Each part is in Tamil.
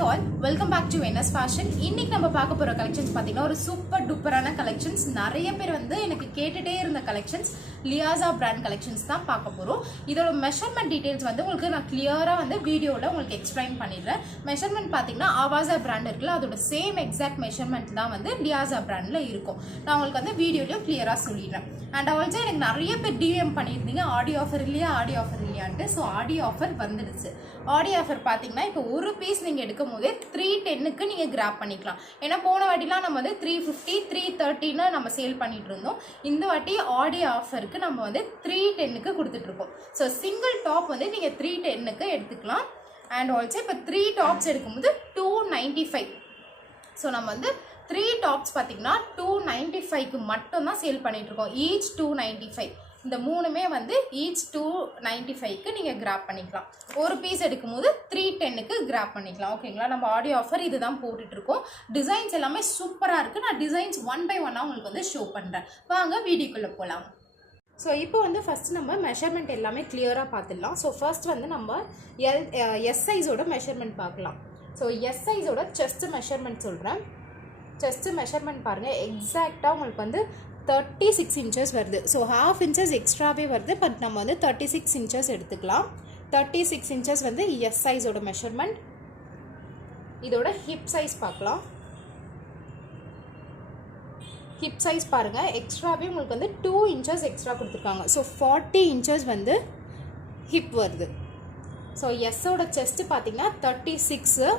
all, welcome back to NS Fashion. இன்னைக்கு நம்ம பார்க்க போற கலெக்ஷன்ஸ் பாத்தீங்கன்னா ஒரு சூப்பர் டூப்பரான கலெக்ஷன்ஸ். நிறைய பேர் வந்து எனக்கு கேட்டுட்டே இருந்த கலெக்ஷன்ஸ் லியாசா பிராண்ட் கலெக்ஷன்ஸ் தான் பார்க்க போறோம். இதோட மெஷர்மென்ட் டீடைல்ஸ் வந்து உங்களுக்கு நான் கிளியரா வந்து வீடியோல உங்களுக்கு எக்ஸ்பிளைன் பண்ணிடுறேன். மெஷர்மென்ட் பாத்தீங்கன்னா ஆவாசா பிராண்ட் இருக்குல்ல, அதோட சேம் எக்ஸாக்ட் மெஷர்மென்ட் தான் வந்து லியாசா பிராண்ட்ல இருக்கும். நான் உங்களுக்கு வந்து வீடியோலயும் கிளியரா சொல்லிடுறேன். அண்ட் ஆல்சோ எனக்கு நிறைய பேர் டிஎம் பண்ணியிருந்தீங்க ஆடியோ ஆஃபர் இல்லையான்ட்டு. ஸோ ஆடியோ ஆஃபர் வந்துடுச்சு. ஆடியோ ஆஃபர் பார்த்தீங்கன்னா இப்போ ஒரு பீஸ் நீங்கள் எடுக்கும் போதே 310க்கு நீங்கள் கிராப் பண்ணிக்கலாம். ஏன்னா போன வாட்டிலாம் நம்ம வந்து 350 330ன்னு நம்ம சேல் பண்ணிட்டு இருந்தோம். இந்த வாட்டி ஆடியோ ஆஃபருக்கு நம்ம வந்து 310க்கு கொடுத்துட்ருக்கோம். ஸோ சிங்கிள் டாப் வந்து நீங்கள் 310க்கு எடுத்துக்கலாம். அண்ட் ஆல்சோ இப்போ 3 டாப்ஸ் எடுக்கும்போது 295. ஸோ நம்ம வந்து 3 டாப்ஸ் பார்த்தீங்கன்னா 295க்கு மட்டும் தான் சேல் பண்ணிட்டு இருக்கோம். ஈச் 295. இந்த மூணுமே வந்து ஈச் 295க்கு நீங்கள் கிராப் பண்ணிக்கலாம். ஒரு பீஸ் எடுக்கும்போது 310க்கு கிராப் பண்ணிக்கலாம். ஓகேங்களா? நம்ம ஆடியோ ஆஃபர் இதுதான் போட்டுட்ருக்கோம். டிசைன்ஸ் எல்லாமே சூப்பராக இருக்குது. நான் டிசைன்ஸ் 1 by 1 உங்களுக்கு வந்து ஷோ பண்ணுறேன். வாங்க வீடியோக்குள்ளே போகலாம். ஸோ இப்போ வந்து ஃபஸ்ட் நம்ம மெஷர்மெண்ட் எல்லாமே கிளியராக பார்த்துடலாம். ஸோ ஃபர்ஸ்ட் வந்து நம்ம எஸ் சைஸோட மெஷர்மெண்ட் பார்க்கலாம். ஸோ எஸ் சைஸோட செஸ்ட் மெஷர்மெண்ட் சொல்கிறேன். செஸ்ட் மெஷர்மெண்ட் பாருங்கள், எக்ஸாக்டாக உங்களுக்கு வந்து 36 inches வருது. ஸோ ½ inches எக்ஸ்ட்ராவே வருது. பட் நம்ம வந்து 36 inches எடுத்துக்கலாம். 36 inches வந்து எஸ் சைஸோட மெஷர்மெண்ட். இதோட ஹிப் சைஸ் பார்க்கலாம். ஹிப் சைஸ் பாருங்கள், எக்ஸ்ட்ராவே உங்களுக்கு வந்து 2 inches எக்ஸ்ட்ரா கொடுத்துருக்காங்க. ஸோ 40 inches வந்து ஹிப் வருது. ஸோ எஸ்ஸோட செஸ்ட் பார்த்தீங்கன்னா 36,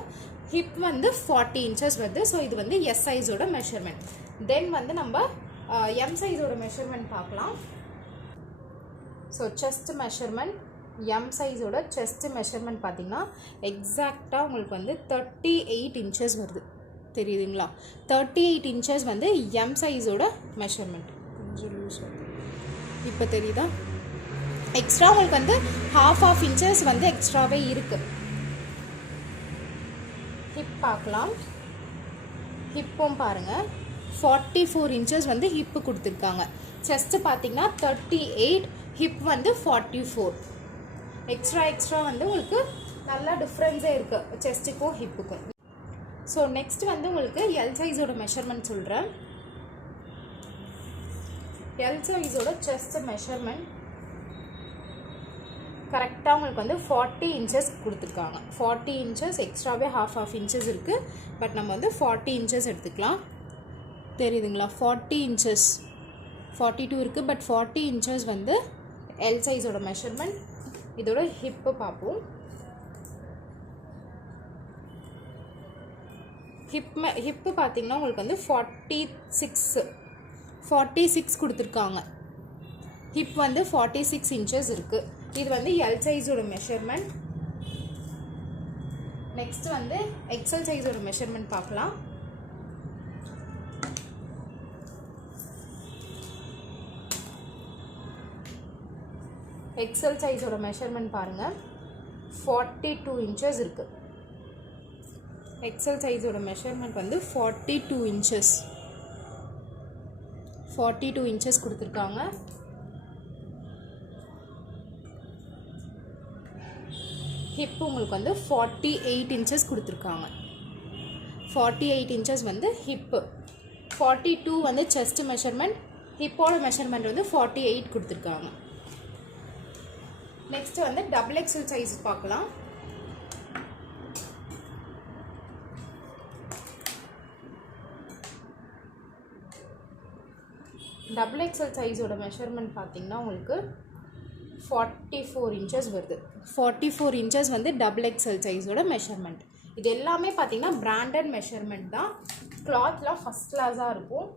ஹிப் வந்து 40 inches வருது. ஸோ இது வந்து எஸ் சைஸோட மெஷர்மெண்ட். தென் வந்து நம்ம எம் சைஸோட மெஷர்மெண்ட் பார்க்கலாம். ஸோ செஸ்ட் மெஷர்மெண்ட், எம் சைஸோட செஸ்ட் மெஷர்மெண்ட் பார்த்தீங்கன்னா எக்ஸாக்டாக உங்களுக்கு வந்து 38 inches வருது. தெரியுதுங்களா? 38 inches வந்து எம் சைஸோட மெஷர்மெண்ட். கொஞ்சம் லூஸ் வருது, இப்போ தெரியுதா? எக்ஸ்ட்ரா உங்களுக்கு வந்து ½ inches வந்து எக்ஸ்ட்ராவே இருக்குது. ஹிப் பார்க்கலாம். ஹிப்பும் பாருங்கள், 44 inches வந்து ஹிப்பு கொடுத்துருக்காங்க. செஸ்ட்டு பார்த்தீங்கன்னா 38, ஹிப் வந்து 44. எக்ஸ்ட்ரா வந்து உங்களுக்கு நல்லா டிஃப்ரென்ஸே இருக்குது செஸ்ட்டுக்கும் ஹிப்புக்கும். ஸோ நெக்ஸ்ட் வந்து உங்களுக்கு எல் சைஸோட மெஷர்மெண்ட் சொல்கிறேன். எல் சைஸோட செஸ்ட் மெஷர்மெண்ட் கரெக்டாக உங்களுக்கு வந்து 40 inches கொடுத்துருக்காங்க. 40 inches எக்ஸ்ட்ராவே ½ inches இருக்குது. பட் நம்ம வந்து 40 inches எடுத்துக்கலாம். தெரியுதுங்களா? 40 inches, 42 இருக்குது. பட் 40 inches வந்து எல் சைஸோட மெஷர்மெண்ட். இதோட ஹிப்பு பார்ப்போம். ஹிப்பு பார்த்தீங்கன்னா உங்களுக்கு வந்து 46 கொடுத்துருக்காங்க. ஹிப் வந்து 46 inches இருக்குது. இது வந்து எல் சைஸோட மெஷர்மெண்ட். நெக்ஸ்ட் வந்து எக்ஸ்எல் சைஸோட மெஷர்மெண்ட் பார்க்கலாம். எக்ஸ்எல் சைஸோட மெஷர்மெண்ட் பாருங்கள், 42 inches இருக்குது. எக்ஸ்எல் சைஸோட மெஷர்மெண்ட் வந்து 42 inches. 42 inches கொடுத்துருக்காங்க. ஹிப்பு உங்களுக்கு வந்து 48 inches கொடுத்துருக்காங்க. 48 inches வந்து ஹிப்பு. 42 வந்து செஸ்ட் மெஷர்மெண்ட். ஹிப்போட மெஷர்மெண்ட் வந்து 48 கொடுத்துருக்காங்க. நெக்ஸ்ட் வந்து டபுள் எக்ஸ்எல் சைஸ் பார்க்கலாம். டபுள் எக்ஸ்எல் சைஸோட மெஷர்மெண்ட் பார்த்தீங்கன்னா உங்களுக்கு 44 inches வருது. 44 inches வந்து டபுள் எக்ஸ்எல் சைஸோட மெஷர்மெண்ட். இது எல்லாமே பார்த்தீங்கன்னா பிராண்டட் மெஷர்மெண்ட் தான். கிளாத்லாம் ஃபஸ்ட் கிளாஸாக இருக்கும்.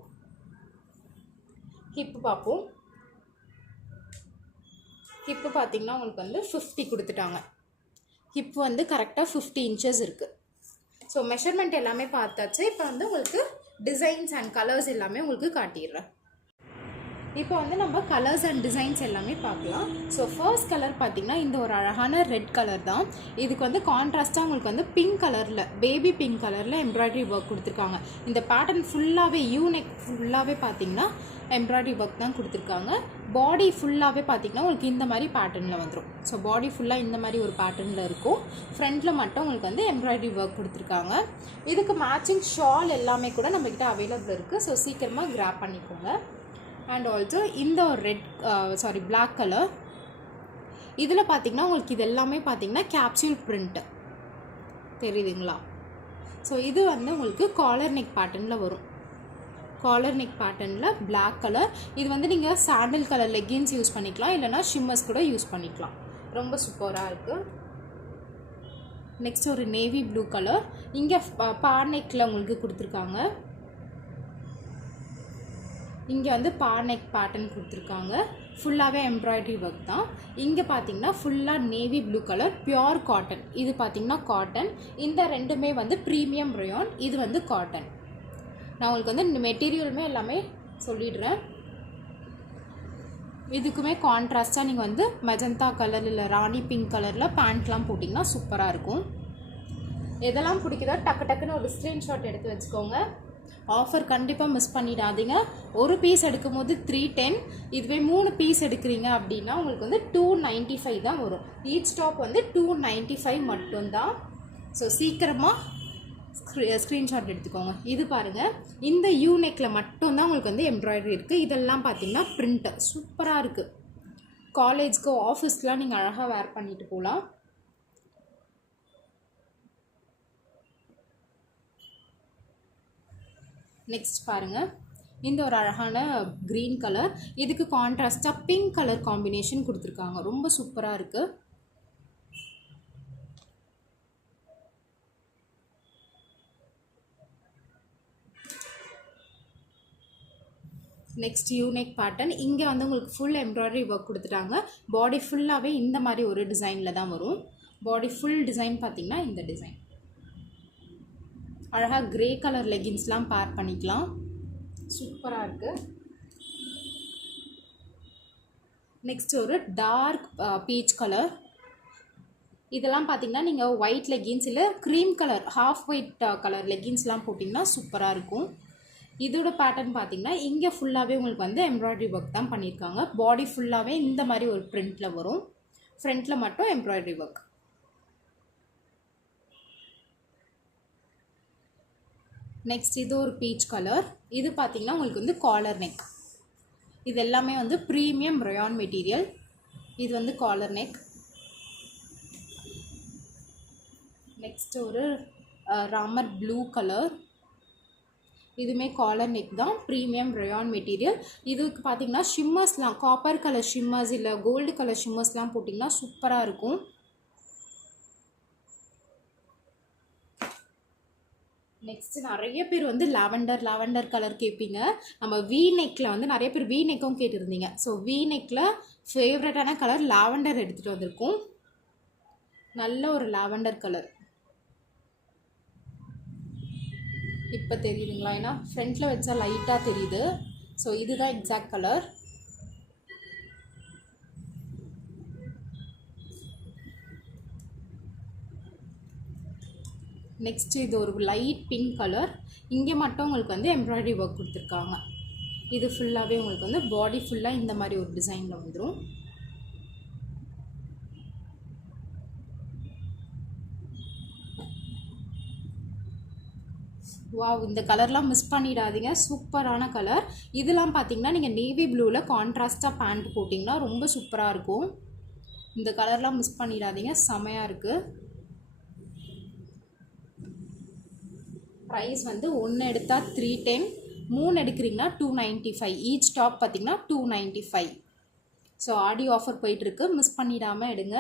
ஹிப்பு பார்ப்போம். ஹிப்பு பார்த்தீங்கன்னா உங்களுக்கு வந்து 50 கொடுத்துட்டாங்க. ஹிப் வந்து கரெக்டாக 50 inches இருக்குது. ஸோ மெஷர்மெண்ட் எல்லாமே பார்த்தாச்சு. இப்போ வந்து உங்களுக்கு டிசைன்ஸ் அண்ட் கலர்ஸ் எல்லாமே உங்களுக்கு காட்டிடுறேன். இப்போ வந்து நம்ம கலர்ஸ் அண்ட் டிசைன்ஸ் எல்லாமே பார்க்கலாம். ஸோ ஃபர்ஸ்ட் கலர் பார்த்தீங்கன்னா இந்த ஒரு அழகான ரெட் கலர் தான். இதுக்கு வந்து கான்ட்ராஸ்ட்டாக உங்களுக்கு வந்து பிங்க் கலரில், பேபி பிங்க் கலரில் எம்ப்ராய்டரி ஒர்க் கொடுத்துருக்காங்க. இந்த பேட்டர்ன் ஃபுல்லாகவே யூனெக் ஃபுல்லாகவே பார்த்தீங்கன்னா எம்ப்ராய்டரி ஒர்க் தான் கொடுத்துருக்காங்க. பாடி ஃபுல்லாகவே பார்த்தீங்கன்னா உங்களுக்கு இந்த மாதிரி பேட்டர்னில் வந்துடும். ஸோ பாடி ஃபுல்லாக இந்த மாதிரி ஒரு பேட்டர்னில் இருக்கும். ஃப்ரண்ட்டில் மட்டும் உங்களுக்கு வந்து எம்ப்ராய்டரி ஒர்க் கொடுத்துருக்காங்க. இதுக்கு மேட்சிங் ஷால் எல்லாமே கூட நம்மக்கிட்ட அவைலபிள் இருக்குது. ஸோ சீக்கிரமாக கிராப் பண்ணிக்கோங்க. அண்ட் ஆல்சோ இந்த ஒரு பிளாக் கலர், இதில் பார்த்தீங்கன்னா உங்களுக்கு இது எல்லாமே பார்த்தீங்கன்னா கேப்சூல் பிரிண்ட்டு தெரியுதுங்களா? ஸோ இது வந்து உங்களுக்கு காலர் நெக் பேட்டர்னில் வரும். காலர் நெக் பேட்டர்னில் பிளாக் கலர். இது வந்து நீங்கள் சாண்டில் கலர் லெகின்ஸ் யூஸ் பண்ணிக்கலாம், இல்லைனா ஷிம்மர்ஸ் கூட யூஸ் பண்ணிக்கலாம். ரொம்ப சூப்பராக இருக்குது. நெக்ஸ்ட் ஒரு நேவி ப்ளூ கலர். இங்கே பானெக்கில் உங்களுக்கு கொடுத்துருக்காங்க. இங்கே வந்து பானெக் பேட்டர்ன் கொடுத்துருக்காங்க. ஃபுல்லாகவே எம்ப்ராய்டரி ஒர்க் தான். இங்கே பார்த்தீங்கன்னா ஃபுல்லாக navy blue colour pure cotton. இது பார்த்தீங்கன்னா காட்டன். இந்த ரெண்டுமே வந்து ப்ரீமியம் ரயான், இது வந்து காட்டன். நான் உங்களுக்கு வந்து மெட்டீரியலுமே எல்லாமே சொல்லிடுறேன். இதுக்குமே கான்ட்ராஸ்டாக நீங்கள் வந்து மெஜந்தா கலர் இல்லை ராணி பிங்க் கலரில் பேண்ட்லாம் போட்டிங்கன்னா சூப்பராக இருக்கும். எதெல்லாம் பிடிக்குதோ டக்கு டக்குன்னு ஒரு ஸ்க்ரீன்ஷாட் எடுத்து வச்சுக்கோங்க. ஆஃபர் கண்டிப்பாக மிஸ் பண்ணிடாதீங்க. ஒரு பீஸ் எடுக்கும் போது 310, இதுவே 3 பீஸ் எடுக்கிறீங்க அப்படின்னா உங்களுக்கு வந்து 295 தான் வரும். ஈச் டாப் வந்து 295 மட்டும்தான். ஸோ சீக்கிரமாக ஸ்க்ரீன்ஷாட் எடுத்துக்கோங்க. இது பாருங்கள், இந்த யூ நெக்கில் மட்டும்தான் உங்களுக்கு வந்து எம்ப்ராய்டரி இருக்குது. இதெல்லாம் பார்த்தீங்கன்னா பிரிண்ட்டு சூப்பராக இருக்குது. காலேஜ்க்கு ஆஃபீஸ்க்கெலாம் நீங்கள் அழகாக வேர் பண்ணிட்டு போகலாம். நெக்ஸ்ட் பாருங்கள், இந்த ஒரு அழகான க்ரீன் கலர். இதுக்கு கான்ட்ராஸ்டாக பிங்க் கலர் காம்பினேஷன் கொடுத்துருக்காங்க. ரொம்ப சூப்பராக இருக்குது. Next unique pattern. இங்கே வந்து உங்களுக்கு ஃபுல் எம்ப்ராய்டரி ஒர்க் கொடுத்துட்டாங்க. பாடி ஃபுல்லாகவே இந்த மாதிரி ஒரு டிசைனில் தான் வரும். பாடி ஃபுல் டிசைன் பார்த்திங்கன்னா இந்த டிசைன். அழகாக க்ரே கலர் லெகின்ஸ்லாம் பேர் பண்ணிக்கலாம். சூப்பராக இருக்குது. நெக்ஸ்ட் ஒரு டார்க் பீச் கலர். இதெல்லாம் பார்த்தீங்கன்னா நீங்கள் ஒயிட் லெகின்ஸ் இல்லை cream colour half white colour லெகின்ஸ்லாம் போட்டிங்கன்னா சூப்பராக இருக்கும். இதோட பேட்டர்ன் பார்த்தீங்கன்னா இங்கே ஃபுல்லாகவே உங்களுக்கு வந்து எம்ப்ராய்டரி ஒர்க் தான் பண்ணியிருக்காங்க. பாடி ஃபுல்லாகவே இந்த மாதிரி ஒரு பிரிண்டில் வரும். ஃப்ரண்ட்டில் மட்டும் எம்ப்ராய்டரி ஒர்க். நெக்ஸ்ட் இது ஒரு பீச் கலர். இது பார்த்தீங்கன்னா உங்களுக்கு வந்து காலர் நெக். இது எல்லாமே வந்து ப்ரீமியம் ரயான் மெட்டீரியல். இது வந்து காலர் நெக். நெக்ஸ்ட் ஒரு ராமர் ப்ளூ கலர். இதுவுமே காலர் நெக் தான், ப்ரீமியம் ரயான் மெட்டீரியல். இதுக்கு பார்த்தீங்கன்னா ஷிம்மர்ஸ்லாம் காப்பர் கலர் ஷிம்மர்ஸ் இல்லை கோல்டு கலர் ஷிம்மர்ஸ்லாம் போட்டிங்கன்னா சூப்பராக இருக்கும். நெக்ஸ்ட் நிறைய பேர் வந்து லாவெண்டர் கலர் கேட்பீங்க. நம்ம வி நெக்கில் வந்து நிறைய பேர் வி நெக்கும் கேட்டிருந்தீங்க. ஸோ வி நெக்கில் ஃபேவரட்டான கலர் லாவெண்டர் எடுத்துகிட்டு வந்திருக்கோம். நல்ல ஒரு லாவெண்டர் கலர். இப்போ தெரியுதுங்களா? ஏன்னா ஃப்ரண்ட்டில் வச்சா லைட்டாக தெரியுது. ஸோ இதுதான் எக்ஸாக்ட் கலர். நெக்ஸ்ட் இது ஒரு லைட் பிங்க் கலர். இங்கே மட்டும் உங்களுக்கு வந்து எம்ப்ராய்டரி ஒர்க் கொடுத்துருக்காங்க. இது ஃபுல்லாகவே உங்களுக்கு வந்து பாடி ஃபுல்லாக இந்த மாதிரி ஒரு டிசைனில் வந்துடும். வாவ், இந்த கலர்லாம் மிஸ் பண்ணிடாதீங்க. சூப்பரான கலர். இதெல்லாம் பார்த்தீங்கன்னா நீங்கள் நேவி ப்ளூவில் கான்ட்ராஸ்டாக பேண்ட் போட்டிங்கன்னா ரொம்ப சூப்பராக இருக்கும். இந்த கலர்லாம் மிஸ் பண்ணிடாதீங்க, செமையாக இருக்குது. ப்ரைஸ் வந்து 1 எடுத்தால் 310, 3 எடுக்கிறீங்கன்னா 295. ஈச் டாப் பார்த்திங்கன்னா 295. ஸோ ஆடி ஆஃபர் போயிட்டுருக்கு, மிஸ் பண்ணிடாமல் எடுங்க.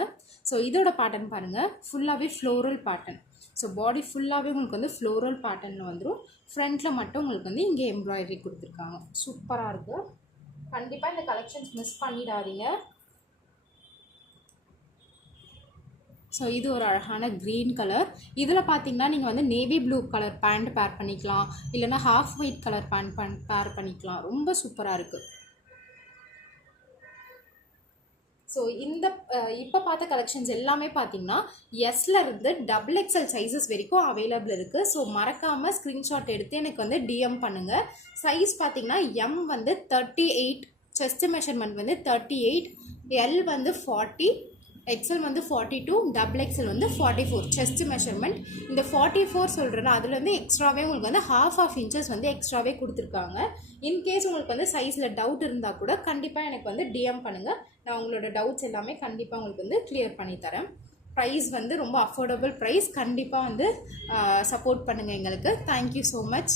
ஸோ இதோட பேட்டர்ன் பாருங்கள், ஃபுல்லாகவே ஃப்ளோரல் பேட்டர்ன். ஸோ பாடி ஃபுல்லாகவே உங்களுக்கு வந்து ஃப்ளோரல் பேட்டர்னில் வந்துடும். ஃப்ரண்ட்டில் மட்டும் உங்களுக்கு வந்து இங்கே எம்ப்ராய்டரி கொடுத்துருக்காங்க. சூப்பராக இருக்குது. கண்டிப்பாக இந்த கலெக்ஷன்ஸ் மிஸ் பண்ணிடாதீங்க. ஸோ இது ஒரு அழகான க்ரீன் கலர். இதில் பார்த்தீங்கன்னா நீங்கள் வந்து நேவி ப்ளூ கலர் பேண்ட் பேர் பண்ணிக்கலாம், இல்லைனா ஹாஃப் ஒயிட் கலர் பேண்ட் பேர் பண்ணிக்கலாம். ரொம்ப சூப்பராக இருக்குது. ஸோ இந்த இப்போ பார்த்த கலெக்ஷன்ஸ் எல்லாமே பார்த்தீங்கன்னா எஸ்லேருந்து XXL சைஸஸ் வரைக்கும் அவைலபிள் இருக்குது. ஸோ மறக்காமல் ஸ்க்ரீன்ஷாட் எடுத்து எனக்கு வந்து டிஎம் பண்ணுங்கள். சைஸ் பார்த்தீங்கன்னா எம் வந்து 38 செஸ்ட் மெஷர்மெண்ட் வந்து 38, எல் வந்து 40, எக்ஸல் வந்து 42, டபுள் எக்ஸல் வந்து 44 செஸ்ட் மெஷர்மெண்ட். இந்த 44 சொல்கிறேன், அதில் வந்து எக்ஸ்ட்ராவே உங்களுக்கு வந்து ½ இன்ச்சஸ் வந்து எக்ஸ்ட்ராவே கொடுத்துருக்காங்க. இன்கேஸ் உங்களுக்கு வந்து சைஸில் டவுட் இருந்தால் கூட கண்டிப்பாக எனக்கு வந்து டிஎம் பண்ணுங்கள். நான் உங்களோட டவுட்ஸ் எல்லாமே கண்டிப்பாக உங்களுக்கு வந்து கிளியர் பண்ணித்தரேன். ப்ரைஸ் வந்து ரொம்ப அஃபோர்டபுள் ப்ரைஸ். கண்டிப்பாக வந்து சப்போர்ட் பண்ணுங்கள் எங்களுக்கு. Thank you so much.